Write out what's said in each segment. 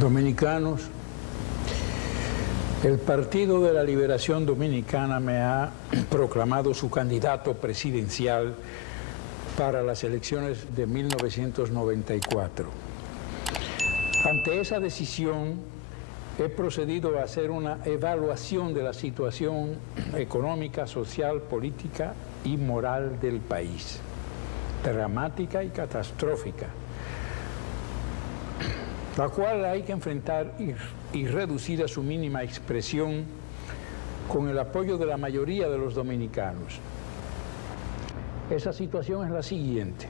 dominicanos, el Partido de la Liberación Dominicana me ha proclamado su candidato presidencial para las elecciones de 1994. Ante esa decisión, he procedido a hacer una evaluación de la situación económica, social, política y moral del país, dramática y catastrófica, la cual hay que enfrentar y reducir a su mínima expresión con el apoyo de la mayoría de los dominicanos. Esa situación es la siguiente: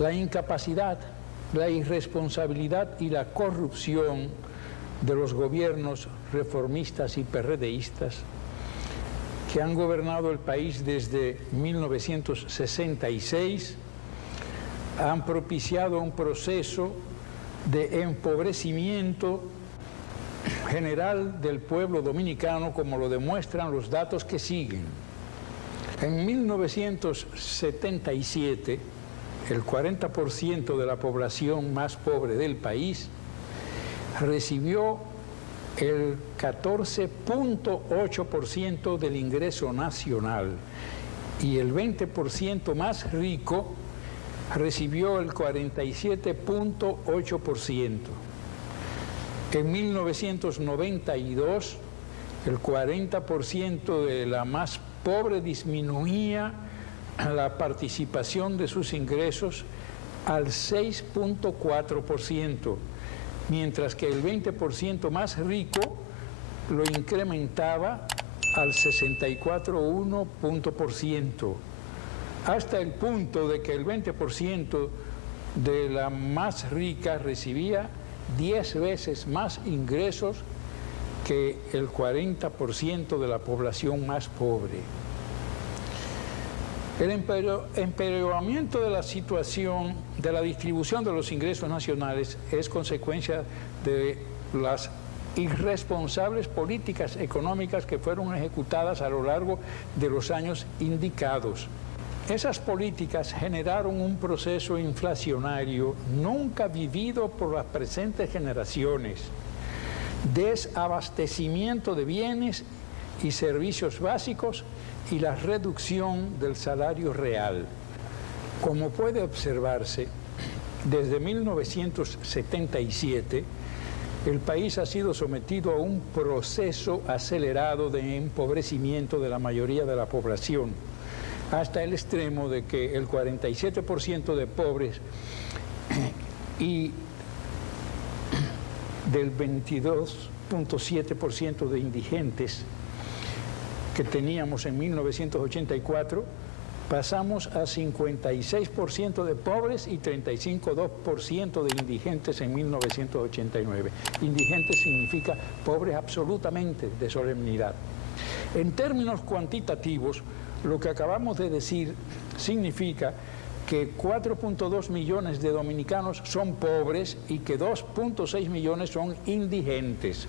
la incapacidad, la irresponsabilidad y la corrupción de los gobiernos reformistas y PRDistas que han gobernado el país desde 1966 han propiciado un proceso de empobrecimiento general del pueblo dominicano, como lo demuestran los datos que siguen. En 1977, el 40% de la población más pobre del país recibió el 14.8% del ingreso nacional y el 20% más rico recibió el 47.8%. En 1992, el 40% de la más pobre disminuía la participación de sus ingresos al 6.4%, mientras que el 20% más rico lo incrementaba al 64.1%, hasta el punto de que el 20% de la más rica recibía 10 veces más ingresos que el 40% de la población más pobre. El empeoramiento de la situación de la distribución de los ingresos nacionales es consecuencia de las irresponsables políticas económicas que fueron ejecutadas a lo largo de los años indicados. Esas políticas generaron un proceso inflacionario nunca vivido por las presentes generaciones, desabastecimiento de bienes y servicios básicos y la reducción del salario real. Como puede observarse, desde 1977, el país ha sido sometido a un proceso acelerado de empobrecimiento de la mayoría de la población, hasta el extremo de que el 47% de pobres y del 22.7% de indigentes que teníamos en 1984, pasamos a 56% de pobres y 35.2% de indigentes en 1989. Indigentes significa pobres absolutamente, de solemnidad. En términos cuantitativos, lo que acabamos de decir significa que 4.2 millones de dominicanos son pobres y que 2.6 millones son indigentes.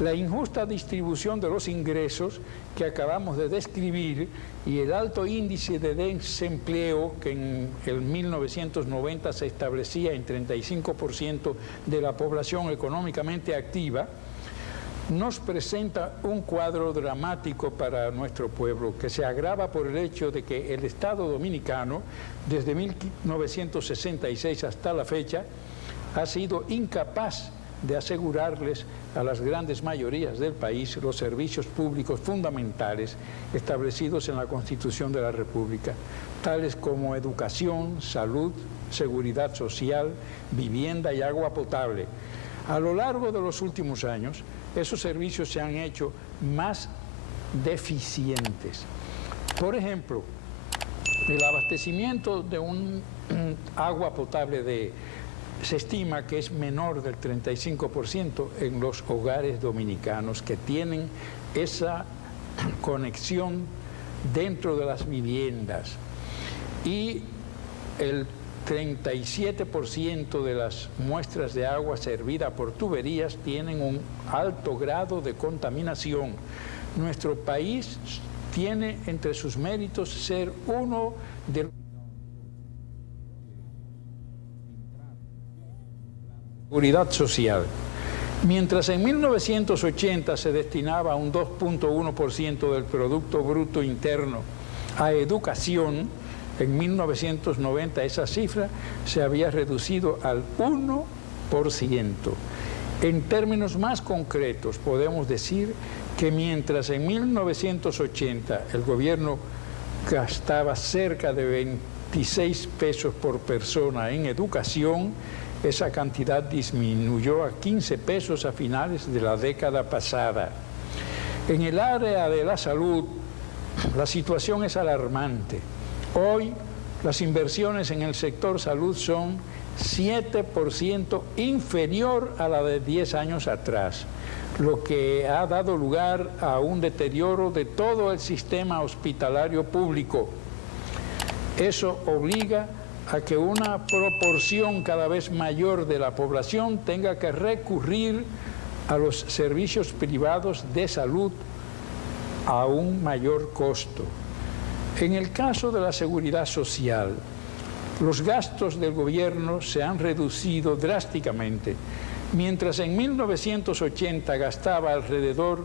La injusta distribución de los ingresos que acabamos de describir y el alto índice de desempleo que en el 1990 se establecía en 35% de la población económicamente activa, nos presenta un cuadro dramático para nuestro pueblo, que se agrava por el hecho de que el Estado dominicano, desde 1966 hasta la fecha, ha sido incapaz de asegurarles a las grandes mayorías del país los servicios públicos fundamentales establecidos en la Constitución de la República, tales como educación, salud, seguridad social, vivienda y agua potable. A lo largo de los últimos años, esos servicios se han hecho más deficientes. Por ejemplo, el abastecimiento de un agua potable se estima que es menor del 35% en los hogares dominicanos que tienen esa conexión dentro de las viviendas, y el 37% de las muestras de agua servida por tuberías tienen un alto grado de contaminación. Nuestro país tiene entre sus méritos ser uno de los seguridad social. Mientras en 1980 se destinaba un 2.1% del Producto Bruto Interno a educación, en 1990 esa cifra se había reducido al 1%. En términos más concretos, podemos decir que mientras en 1980 el gobierno gastaba cerca de 26 pesos por persona en educación, esa cantidad disminuyó a 15 pesos a finales de la década pasada. En el área de la salud, la situación es alarmante. Hoy, las inversiones en el sector salud son 7% inferior a la de 10 años atrás, lo que ha dado lugar a un deterioro de todo el sistema hospitalario público. Eso obliga a que una proporción cada vez mayor de la población tenga que recurrir a los servicios privados de salud a un mayor costo. En el caso de la seguridad social, los gastos del gobierno se han reducido drásticamente. Mientras en 1980 gastaba alrededor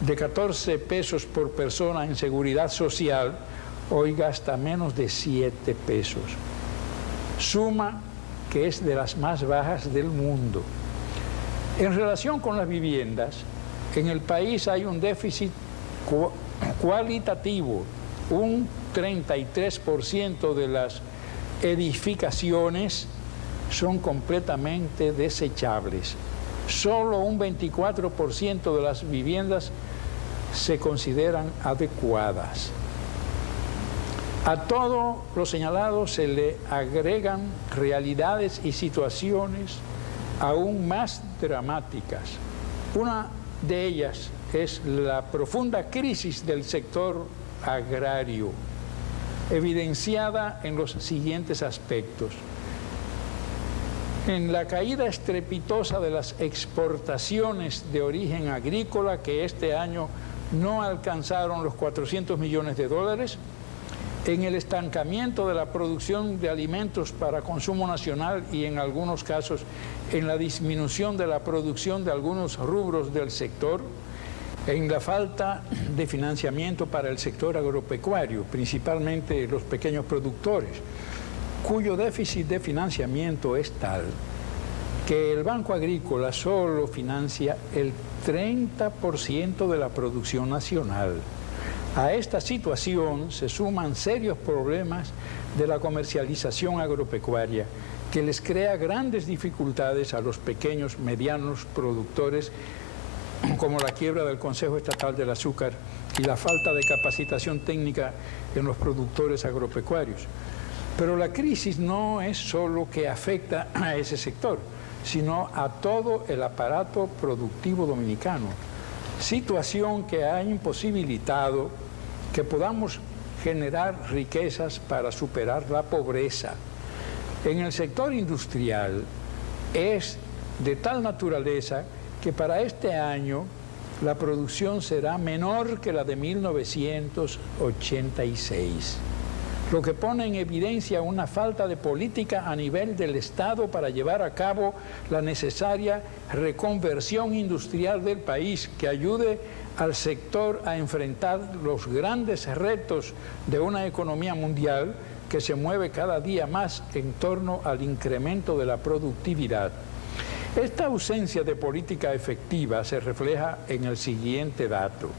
de 14 pesos por persona en seguridad social, hoy gasta menos de 7 pesos. Suma que es de las más bajas del mundo. En relación con las viviendas, en el país hay un déficit cualitativo. Un 33% de las edificaciones son completamente desechables. Solo un 24% de las viviendas se consideran adecuadas. A todo lo señalado se le agregan realidades y situaciones aún más dramáticas. Una de ellas es la profunda crisis del sector agrario, evidenciada en los siguientes aspectos. En la caída estrepitosa de las exportaciones de origen agrícola, que este año no alcanzaron los 400 millones de dólares, en el estancamiento de la producción de alimentos para consumo nacional y en algunos casos en la disminución de la producción de algunos rubros del sector, en la falta de financiamiento para el sector agropecuario, principalmente los pequeños productores, cuyo déficit de financiamiento es tal que el Banco Agrícola solo financia el 30% de la producción nacional. A esta situación se suman serios problemas de la comercialización agropecuaria, que les crea grandes dificultades a los pequeños, medianos productores, como la quiebra del Consejo Estatal del Azúcar y la falta de capacitación técnica en los productores agropecuarios. Pero la crisis no es solo que afecta a ese sector, sino a todo el aparato productivo dominicano, situación que ha imposibilitado que podamos generar riquezas para superar la pobreza. En el sector industrial es de tal naturaleza que para este año la producción será menor que la de 1986, lo que pone en evidencia una falta de política a nivel del Estado para llevar a cabo la necesaria reconversión industrial del país, que ayude al sector a enfrentar los grandes retos de una economía mundial que se mueve cada día más en torno al incremento de la productividad. Esta ausencia de política efectiva se refleja en el siguiente dato.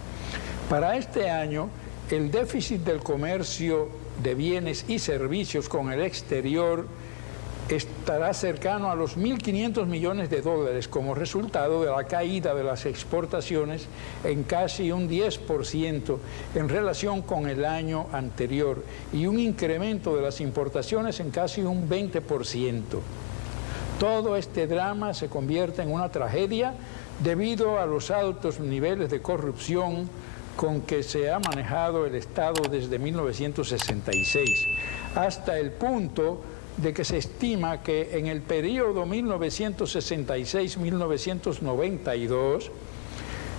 Para este año, el déficit del comercio de bienes y servicios con el exterior estará cercano a los 1.500 millones de dólares como resultado de la caída de las exportaciones en casi un 10% en relación con el año anterior y un incremento de las importaciones en casi un 20%. Todo este drama se convierte en una tragedia debido a los altos niveles de corrupción con que se ha manejado el Estado desde 1966, hasta el punto de que se estima que en el periodo 1966-1992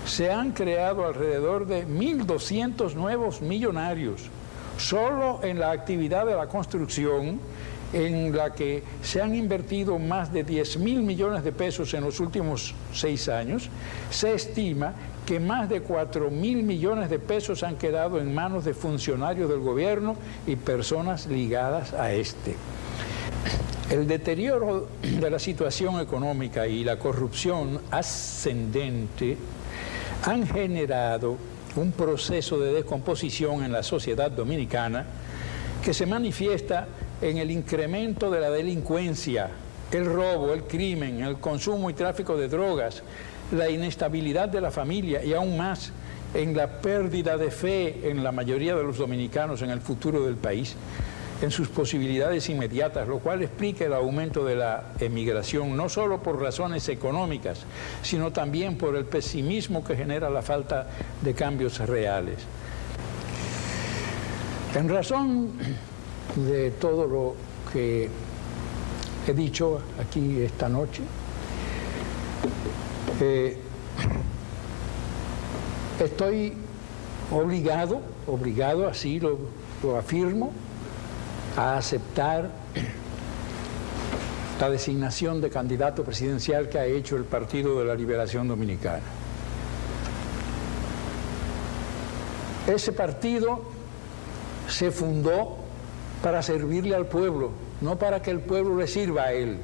se han creado alrededor de 1.200 nuevos millonarios, solo en la actividad de la construcción, en la que se han invertido más de 10.000 millones de pesos en los últimos 6 años, se estima que más de 4.000 millones de pesos han quedado en manos de funcionarios del gobierno y personas ligadas a este. El deterioro de la situación económica y la corrupción ascendente han generado un proceso de descomposición en la sociedad dominicana que se manifiesta en el incremento de la delincuencia, el robo, el crimen, el consumo y tráfico de drogas, la inestabilidad de la familia y aún más en la pérdida de fe en la mayoría de los dominicanos en el futuro del país, en sus posibilidades inmediatas, lo cual explica el aumento de la emigración, no solo por razones económicas, sino también por el pesimismo que genera la falta de cambios reales. En razón de todo lo que he dicho aquí esta noche, estoy obligado, así lo afirmo, a aceptar la designación de candidato presidencial que ha hecho el Partido de la Liberación Dominicana. Ese partido se fundó para servirle al pueblo, no para que el pueblo le sirva a él.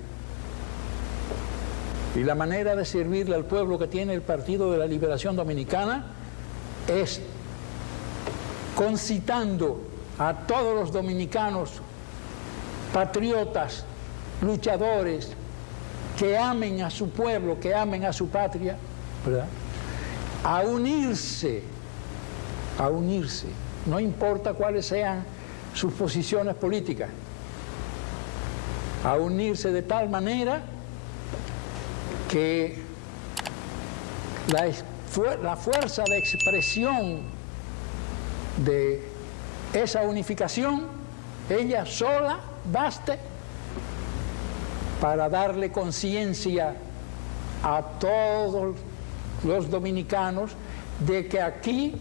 Y la manera de servirle al pueblo que tiene el Partido de la Liberación Dominicana es concitando a todos los dominicanos, patriotas, luchadores, que amen a su pueblo, que amen a su patria, ¿verdad?, a unirse, no importa cuáles sean sus posiciones políticas, a unirse de tal manera que la fuerza de expresión de esa unificación, ella sola baste para darle conciencia a todos los dominicanos de que aquí,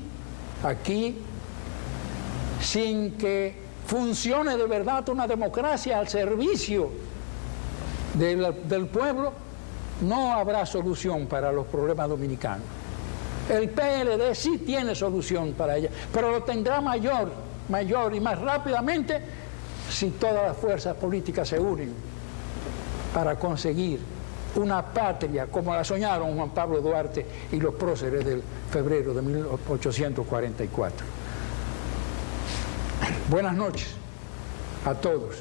sin que funcione de verdad una democracia al servicio del pueblo, no habrá solución para los problemas dominicanos. El PLD sí tiene solución para ella, pero lo tendrá mayor y más rápidamente si todas las fuerzas políticas se unen para conseguir una patria como la soñaron Juan Pablo Duarte y los próceres del febrero de 1844. Buenas noches a todos.